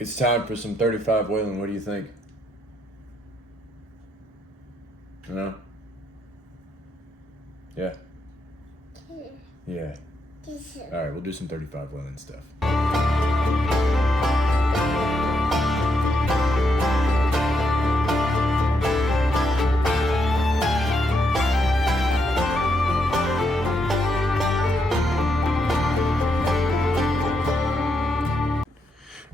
It's time for some 35 Whelen. What do you think? No? Yeah? Yeah. Alright, we'll do some 35 Whelen stuff.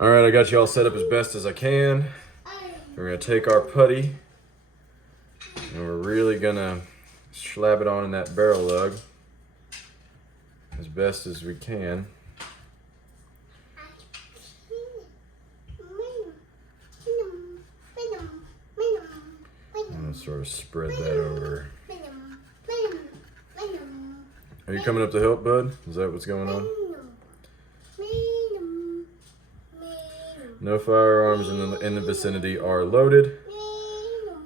All right, I got you all set up as best as I can. We're gonna take our putty and we're really gonna slap it on in that barrel lug as best as we can. I'm gonna sort of spread that over. Are you coming up to help, bud? Is that what's going on? No firearms in the vicinity are loaded.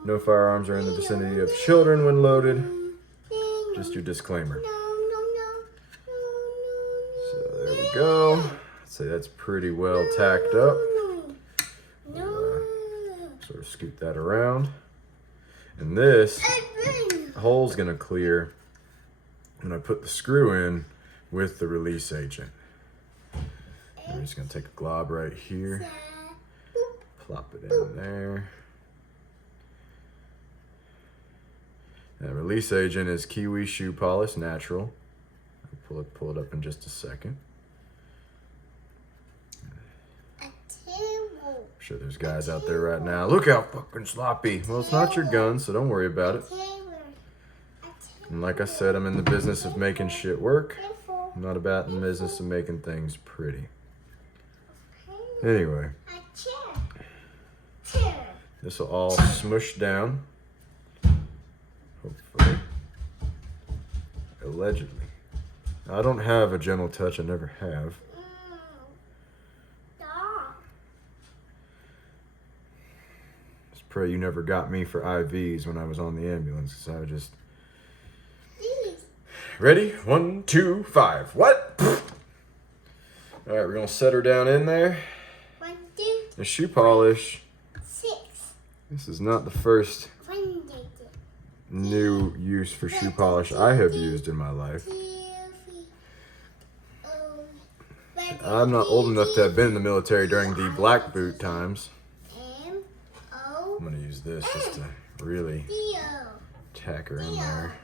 No firearms are in the vicinity of children when loaded. Just your disclaimer. So there we go. I'd say that's pretty well tacked up. Sort of scoot that around. And this hole's gonna clear when I put the screw in with the release agent. I'm just gonna take a glob right here, plop it in there. That release agent is Kiwi Shoe Polish Natural. I'll pull it up in just a second. I'm sure there's guys out there right now. Look how fucking sloppy. Well, it's not your gun, so don't worry about it. And like I said, I'm in the business of making shit work. I'm not about in the business of making things pretty. Anyway, this will all smush down, hopefully, allegedly. I don't have a gentle touch, I never have. Just pray you never got me for IVs when I was on the ambulance, because I would just... Ready? 1, 2, 5. What? All right, we're gonna set her down in there. The shoe polish. 6. This is not the first new use for shoe polish I have used in my life. I'm not old enough to have been in the military during the black boot times. I'm gonna use this just to really tack her in there.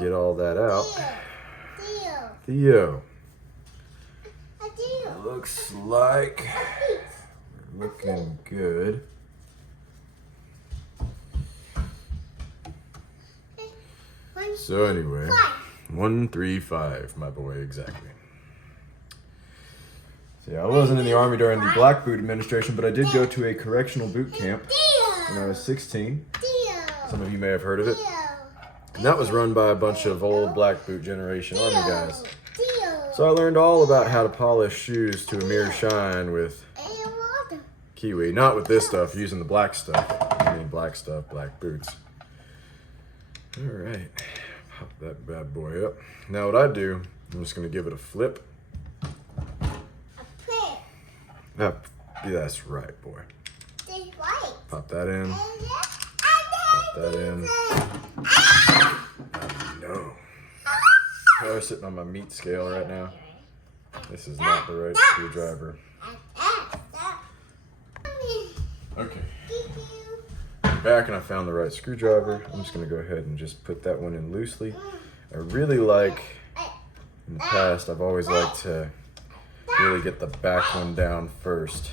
Get all that out. Theo. Looks like we're looking good. So anyway, 1, 3, 5, my boy, exactly. So yeah, I wasn't in the Army during the Black Boot administration, but I did go to a correctional boot camp when I was 16. Some of you may have heard of it. And that was run by a bunch of old Black Boot generation Army guys. So I learned all about how to polish shoes to a mere shine with Kiwi. Not with this stuff, using the black stuff. I mean black stuff, black boots. All right, pop that bad boy up. Now what I do, I'm just gonna give it a flip. That's right, boy. Pop that in. Pop that in. No. I was sitting on my meat scale right now. This is not the right screwdriver. Okay. I'm back and I found the right screwdriver. I'm just gonna go ahead and just put that one in loosely. I really like, in the past, I've always liked to really get the back one down first.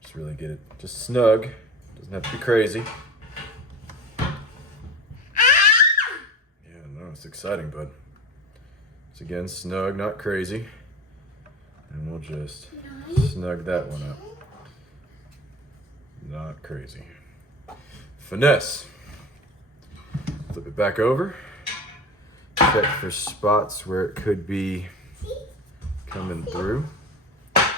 Just really get it just snug. Doesn't have to be crazy. It's exciting, bud. It's again snug, not crazy. And we'll just snug that one up. Not crazy. Finesse. Flip it back over. Check for spots where it could be coming through. I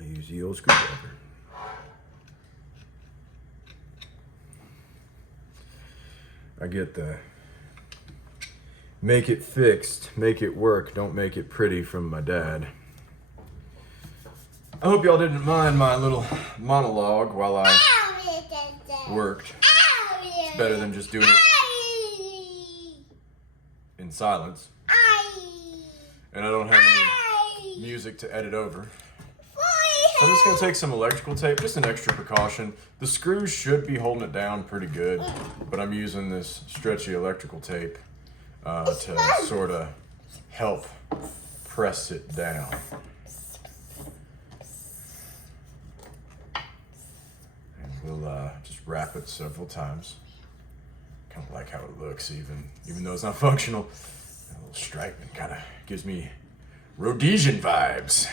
use the old screwdriver. I get the Make it fixed, make it work, don't make it pretty from my dad. I hope y'all didn't mind my little monologue while I worked. It's better than just doing it in silence. And I don't have any music to edit over. So I'm just gonna take some electrical tape, just an extra precaution. The screws should be holding it down pretty good, but I'm using this stretchy electrical tape to sort of help press it down. And we'll just wrap it several times. Kind of like how it looks, even though it's not functional. A little striping kind of gives me Rhodesian vibes.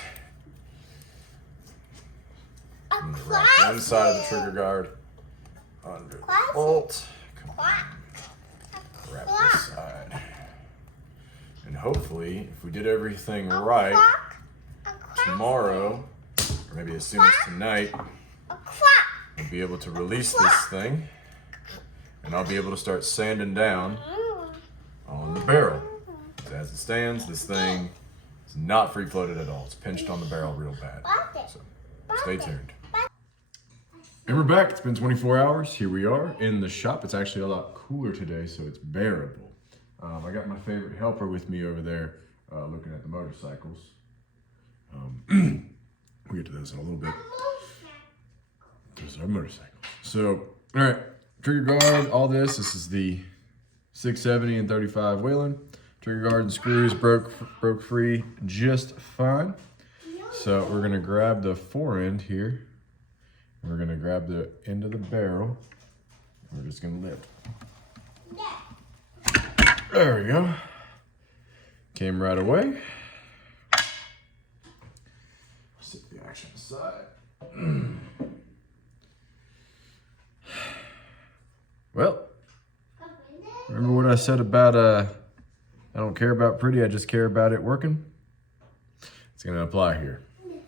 I'm gonna wrap one side of the trigger guard under the bolt. Come on. Wrap this side. And hopefully, if we did everything right, tomorrow, or maybe as soon as tonight, we'll be able to release this thing. And I'll be able to start sanding down on the barrel. As it stands, this thing is not free floated at all. It's pinched on the barrel real bad. So stay tuned. And we're back. It's been 24 hours. Here we are in the shop. It's actually a lot cooler today, so it's bearable. I got my favorite helper with me over there looking at the motorcycles. We'll get to those in a little bit. Those are motorcycles. So, all right, trigger guard, all this. This is the 670 and 35 Whelen. Trigger guard and screws broke free just fine. So we're gonna grab the forend here. We're gonna grab the end of the barrel. We're just gonna lift. There we go. Came right away. Set the action aside. Well, remember what I said about I don't care about pretty, I just care about it working? It's gonna apply here.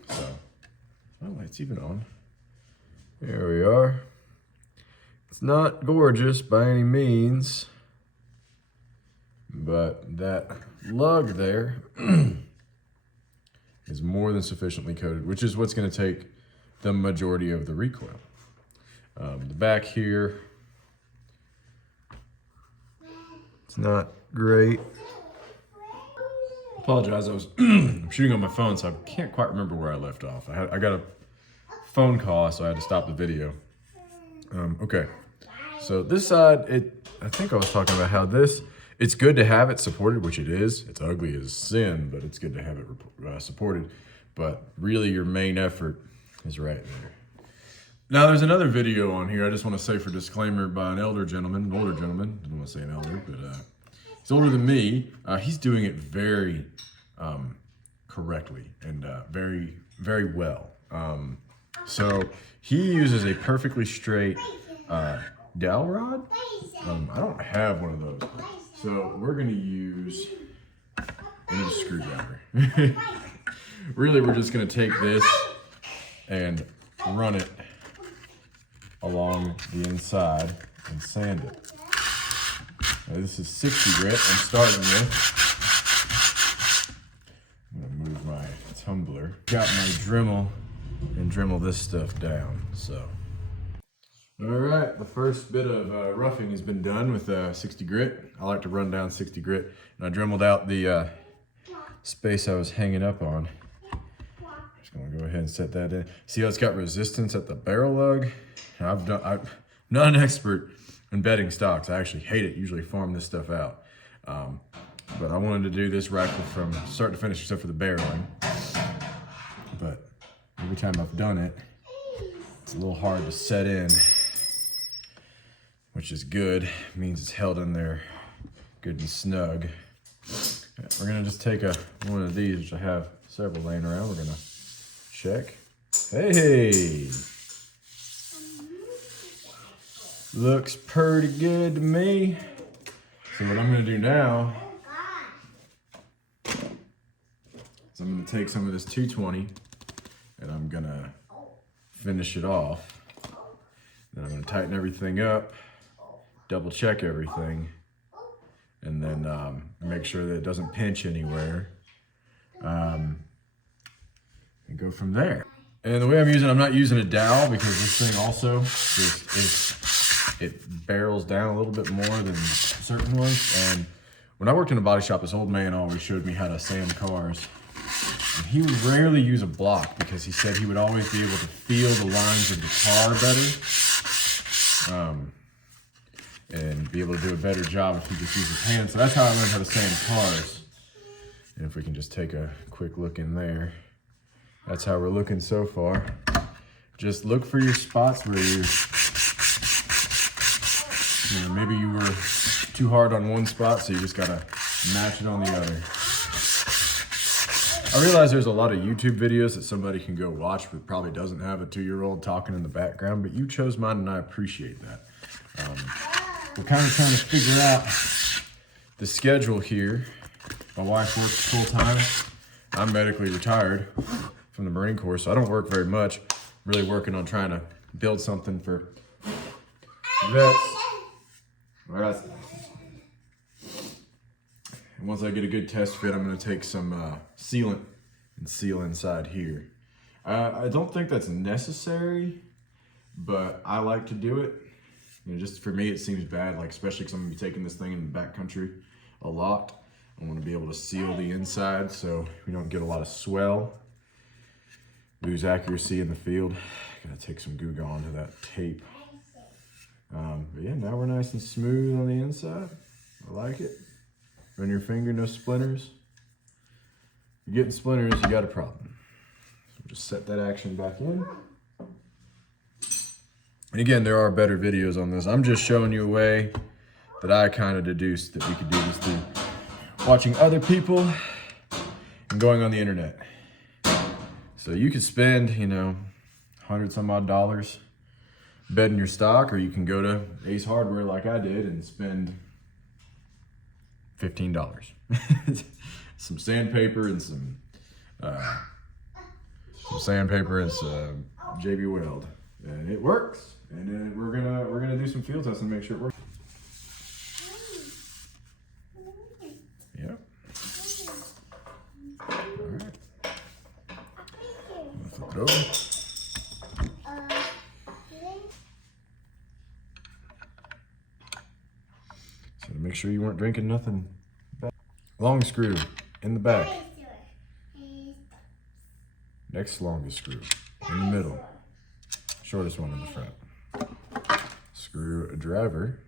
So, oh, it's even on. There we are. It's not gorgeous by any means, but that lug there is more than sufficiently coated, which is what's gonna take the majority of the recoil. The back here, it's not great. Apologize, I was shooting on my phone, so I can't quite remember where I left off. I got a phone call, so I had to stop the video. Okay, so this side, I think I was talking about how it's good to have it supported, which it is. It's ugly as sin, but it's good to have it supported. But really your main effort is right there. Now there's another video on here, I just want to say for disclaimer, by an older gentleman, I don't want to say an elder, but he's older than me. He's doing it very correctly and very, very well. So he uses a perfectly straight dowel rod. I don't have one of those. So we're gonna use a screwdriver. Really, we're just gonna take this and run it along the inside and sand it. Now, this is 60 grit I'm starting with. I'm gonna move my tumbler. Got my Dremel and Dremel this stuff down, so. All right, the first bit of roughing has been done with 60 grit. I like to run down 60 grit, and I Dremeled out the space I was hanging up on. Just gonna go ahead and set that in. See how it's got resistance at the barrel lug? I'm not an expert in bedding stocks. I actually hate it, usually farm this stuff out. But I wanted to do this rifle from start to finish except for the barreling. But every time I've done it, it's a little hard to set in, which is good. It means it's held in there good and snug. We're gonna just take one of these, which I have several laying around. We're gonna check. Hey! Looks pretty good to me. So what I'm gonna do now is I'm gonna take some of this 220 and I'm gonna finish it off. Then I'm gonna tighten everything up, double check everything, and then make sure that it doesn't pinch anywhere, and go from there. And the way I'm not using a dowel because this thing also it barrels down a little bit more than certain ones. And when I worked in a body shop, this old man always showed me how to sand cars. And he would rarely use a block because he said he would always be able to feel the lines of the car better, and be able to do a better job if he just used his hands. So that's how I learned how to sand cars. And if we can just take a quick look in there, that's how we're looking so far. Just look for your spots where maybe you were too hard on one spot, so you just gotta match it on the other. I realize there's a lot of YouTube videos that somebody can go watch, but probably doesn't have a 2-year-old talking in the background, but you chose mine and I appreciate that. We're kind of trying to figure out the schedule here. My wife works full time. I'm medically retired from the Marine Corps, so I don't work very much. I'm really working on trying to build something for vets. All right. And once I get a good test fit, I'm going to take some sealant and seal inside here. I don't think that's necessary, but I like to do it. Just for me, it seems bad, like especially because I'm going to be taking this thing in the backcountry a lot. I want to be able to seal the inside so we don't get a lot of swell, lose accuracy in the field. Gotta take some Goo Gone onto that tape. But yeah, now we're nice and smooth on the inside. I like it. Run your finger, no splinters. If you're getting splinters, you got a problem. So just set that action back in. And again, there are better videos on this. I'm just showing you a way that I kind of deduced that we could do this through watching other people and going on the internet. So you could spend, $100 some odd bedding your stock, or you can go to Ace Hardware like I did and spend $15. Some sandpaper and some JB Weld, and it works. And we're gonna do some field tests and make sure it works. Yep. All right. Flip it over. So make sure you weren't drinking nothing. Long screw in the back. Next longest screw in the middle. Shortest one in the front. Screw a driver.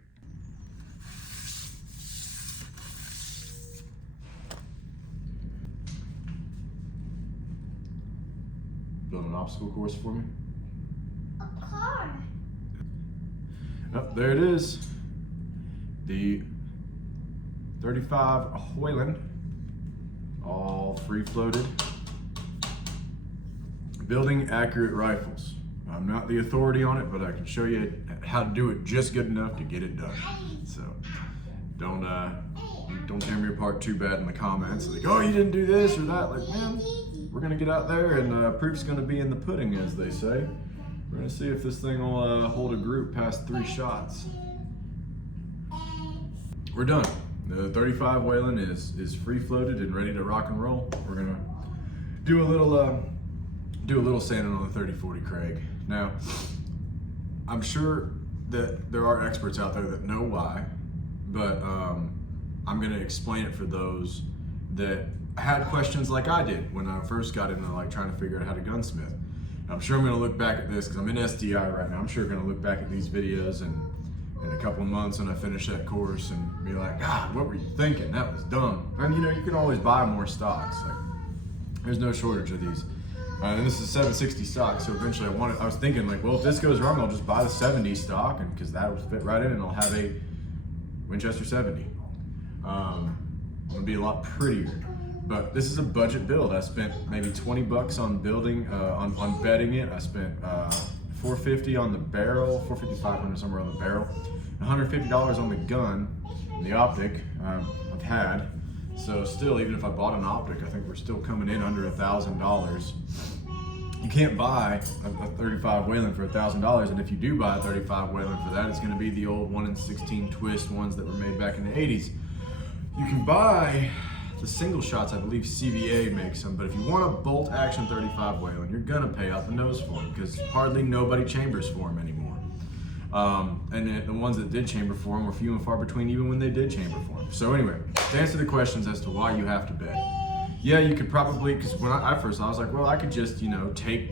Build an obstacle course for me. A car. Oh, there it is. The 35 Whelen, all free floated. Building accurate rifles. I'm not the authority on it, but I can show you how to do it just good enough to get it done. So don't tear me apart too bad in the comments. Like, oh, you didn't do this or that. Like, man, we're gonna get out there and proof's gonna be in the pudding, as they say. We're gonna see if this thing will hold a group past 3 shots. We're done. The 35 Whelen is free floated and ready to rock and roll. We're gonna do a little sanding on the 3040 Craig. Now, I'm sure that there are experts out there that know why, but I'm gonna explain it for those that had questions like I did when I first got into trying to figure out how to gunsmith. I'm sure I'm gonna look back at this because I'm in SDI right now. I'm sure I'm gonna look back at these videos and in a couple of months when I finish that course and be like, God, what were you thinking? That was dumb. And you can always buy more stocks. There's no shortage of these. And this is 760 stock, so eventually I was thinking well, if this goes wrong, I'll just buy the 70 stock, and because that will fit right in, and I'll have a Winchester 70. It'll be a lot prettier. But this is a budget build. I spent maybe 20 bucks on building, on bedding it. I spent $450 on the barrel, $450, $500 somewhere on the barrel, $150 on the gun, and the optic I've had. So still, even if I bought an optic, I think we're still coming in under $1,000. You can't buy a 35 Whelen for $1,000, and if you do buy a 35 Whelen for that, it's going to be the old 1 in 16 twist ones that were made back in the 80s. You can buy the single shots, I believe CVA makes them, but if you want a bolt action 35 Whelen, you're gonna pay out the nose for them because hardly nobody chambers for them anymore. And the ones that did chamber for them were few and far between even when they did chamber for them. So anyway, to answer the questions as to why you have to bed, yeah, you could probably, because when I first saw it, I was like, well, I could just, you know, take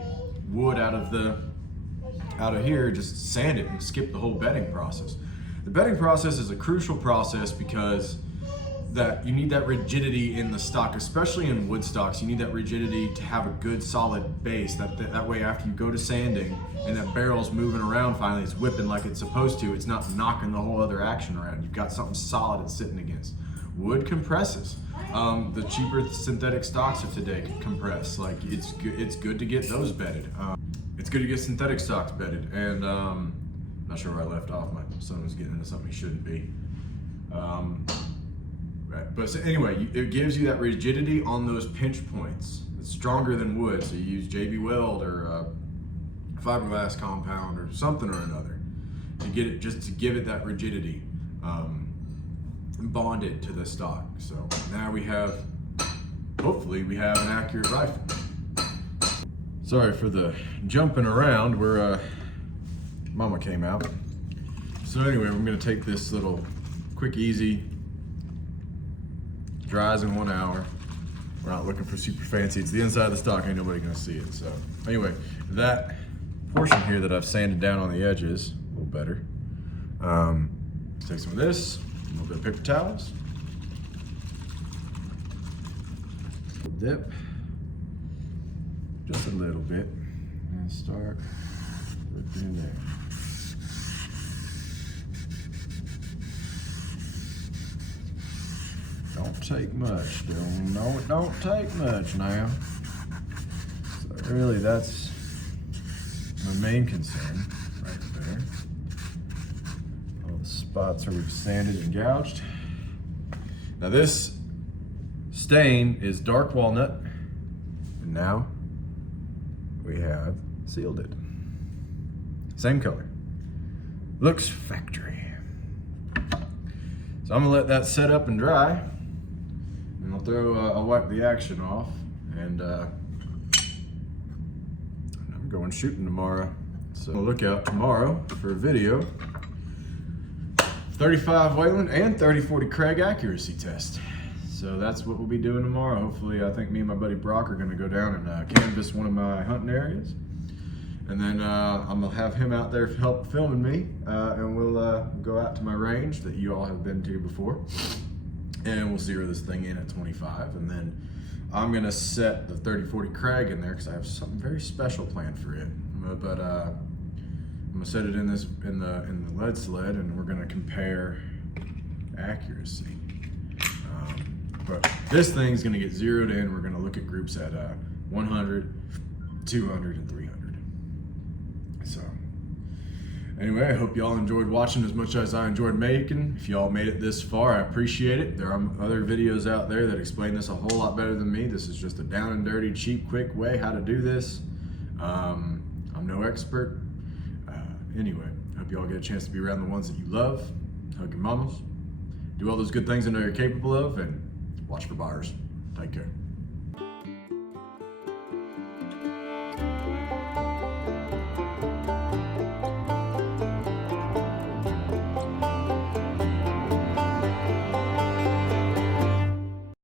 wood out of here, just sand it and skip the whole bedding process. The bedding process is a crucial process because that you need that rigidity in the stock, especially in wood stocks. You need that rigidity to have a good solid base. That way after you go to sanding and that barrel's moving around finally, it's whipping like it's supposed to, it's not knocking the whole other action around. You've got something solid it's sitting against. Wood compresses. The cheaper synthetic stocks of today can compress. Like it's good to get those bedded. It's good to get synthetic stocks bedded. And not sure where I left off. My son was getting into something he shouldn't be. Right. But so anyway, it gives you that rigidity on those pinch points. It's stronger than wood, so you use JB Weld or fiberglass compound or something or another to get it, just to give it that rigidity, bonded to the stock. So now we have, hopefully we have an accurate rifle. Sorry for the jumping around. Mama came out. So anyway, we're gonna take this little quick, easy, dries in 1 hour. We're not looking for super fancy. It's the inside of the stock, ain't nobody gonna see it. So anyway, that portion here that I've sanded down on the edges, a little better. Take some of this, a little bit of paper towels. Dip, just a little bit, and start putting in there. Don't take much, Dylan. No, it don't take much now. So really, that's my main concern right there. All the spots where we've sanded and gouged. Now this stain is dark walnut, and now we have sealed it. Same color. Looks factory. So I'm gonna let that set up and dry. I'll wipe the action off, and I'm going shooting tomorrow. So look out tomorrow for a video, 35 Whelen and 30-40 Craig accuracy test. So that's what we'll be doing tomorrow. Hopefully, I think me and my buddy Brock are gonna go down and canvas one of my hunting areas. And then I'm gonna have him out there help filming me, and we'll go out to my range that you all have been to before. And we'll zero this thing in at 25, and then I'm gonna set the 30-40 Crag in there because I have something very special planned for it. But I'm gonna set it in the lead sled, and we're gonna compare accuracy. But this thing's gonna get zeroed in. We're gonna look at groups at 100, 200, and 300. So. Anyway, I hope y'all enjoyed watching as much as I enjoyed making. If y'all made it this far, I appreciate it. There are other videos out there that explain this a whole lot better than me. This is just a down and dirty, cheap, quick way how to do this. I'm no expert. Anyway, I hope y'all get a chance to be around the ones that you love. Hug your mamas. Do all those good things I know you're capable of, and watch for buyers. Take care.